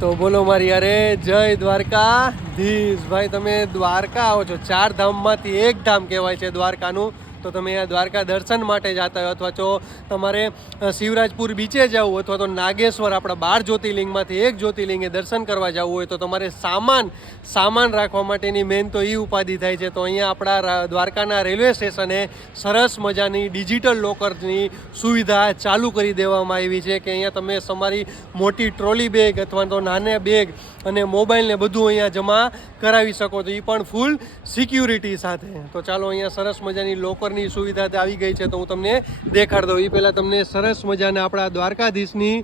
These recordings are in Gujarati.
તો બોલો મારી યારે જય દ્વારકાધીશ ભાઈ. તમે દ્વારકા આવો છો, 4 ધામમાંથી એક ધામ કહેવાય છે દ્વારકાનું. તો તમે અહીંયા દ્વારકા દર્શન માટે જતા હોય અથવા તો તમારે શિવરાજપુર બીચે જવું અથવા તો નાગેશ્વર આપણા 12 જ્યોતિર્લિંગમાંથી એક જ્યોતિર્લિંગે દર્શન કરવા જવું હોય તો તમારે સામાન રાખવા માટેની મેન તો એ ઉપાધિ થાય છે. તો અહીંયા આપણા દ્વારકાના રેલવે સ્ટેશને સરસ મજાની ડિજિટલ લોકરની સુવિધા ચાલુ કરી દેવામાં આવી છે કે અહીંયા તમે તમારી મોટી ટ્રોલી બેગ અથવા તો નાના બેગ અને મોબાઈલને બધું અહીંયા જમા કરાવી શકો તો એ પણ ફૂલ સિક્યુરિટી સાથે. તો ચાલો અહીંયા સરસ મજાની લોકરની સુવિધા આવી ગઈ છે તો હું તમને દેખાડ દઉં. એ પહેલાં તમને સરસ મજાના આપણા દ્વારકાધીશની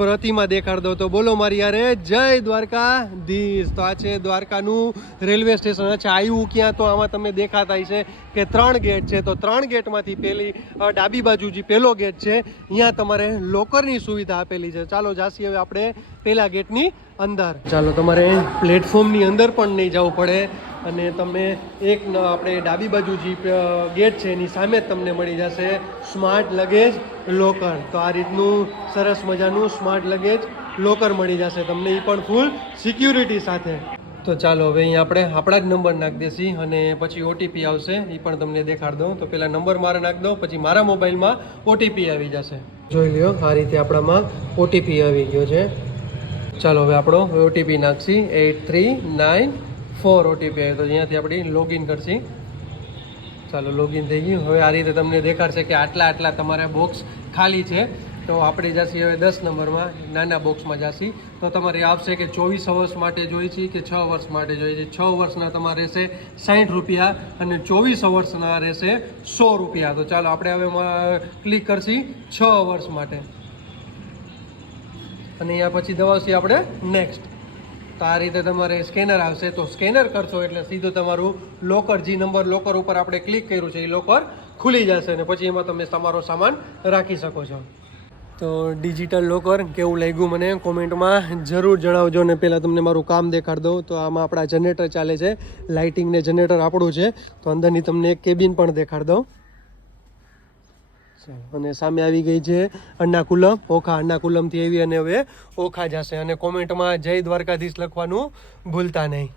પ્રતિમા દેખાડ દઉં. તો બોલો મારી યારે જય દ્વારકાધીશ. તો આ છે દ્વારકાનું રેલવે સ્ટેશન. અચ્છા, આવ્યું ક્યાં? તો આમાં તમને દેખાતા છે કે 3 ગેટ છે. તો 3 ગેટમાંથી પહેલી ડાબી બાજુ જે પહેલો ગેટ છે અહીંયા તમારે લોકરની સુવિધા આપેલી છે. ચાલો જાસી હવે આપણે પહેલા ગેટની અંદર. ચાલો, તમારે પ્લેટફોર્મની અંદર પણ નહીં જવું પડે અને તમે આપણે ડાબી બાજુ જે ગેટ છે એની સામે જ તમને મળી જશે સ્માર્ટ લગેજ લોકર. તો આ રીતનું સરસ મજાનું સ્માર્ટ લગેજ લોકર મળી જશે તમને, એ પણ ફૂલ સિક્યુરિટી સાથે. તો ચાલો હવે અહીંયા આપણે આપણા જ નંબર નાખી દઈશું અને પછી ઓટીપી આવશે, એ પણ તમને દેખાડ દઉં. તો પહેલાં નંબર મારે નાખી દઉં, પછી મારા મોબાઈલમાં ઓટીપી આવી જશે. જોઈ લ્યો, આ રીતે આપણામાં ઓટીપી આવી ગયો છે. ચાલો હવે આપણો ઓટીપી નાખશી 8394 ઓટીપી આવ્યો. તો અહીંયાથી આપણી લોગિન કરશી. ચાલો, લોગિન થઈ ગયું. હવે આ રીતે તમને દેખાડશે કે આટલા તમારા બોક્સ ખાલી છે. તો આપણે જશી હવે 10 નંબરમાં, નાના બોક્સમાં જશી. તો તમારે આવશે કે 24 વર્ષ માટે જોઈએ છે કે 6 વર્ષ માટે જોઈએ છે. 6 વર્ષના તમારે રહેશે 60 રૂપિયા અને 24 વર્ષના રહેશે 100 રૂપિયા. તો ચાલો આપણે હવે ક્લિક કરશી 6 વર્ષ માટે અને અહીંયા પછી દબાવશી આપણે નેક્સ્ટ. તો આ રીતે તમારે સ્કેનર આવશે. તો સ્કેનર કરશો એટલે સીધું તમારું લોકર, જે નંબર લોકર ઉપર આપણે ક્લિક કર્યું છે એ લોકર ખુલી જશે અને પછી એમાં તમે તમારો સામાન રાખી શકો છો. તો ડિજિટલ લોકર કેવું લાગ્યું મને કોમેન્ટમાં જરૂર જણાવજો. ને પહેલાં તમને મારું કામ દેખાડ દઉં. તો આમાં આપણા જનરેટર ચાલે છે, લાઇટિંગ ને જનરેટર આપણું છે. તો અંદરની તમને એક કેબિન પણ દેખાડ દઉં. અને સામે આવી ગઈ છે અન્નાકુલમ, ઓખા. અન્નાકુલમથી આવી અને હવે ઓખા જશે. અને કોમેન્ટમાં જય દ્વારકાધીશ લખવાનું ભૂલતા નહીં.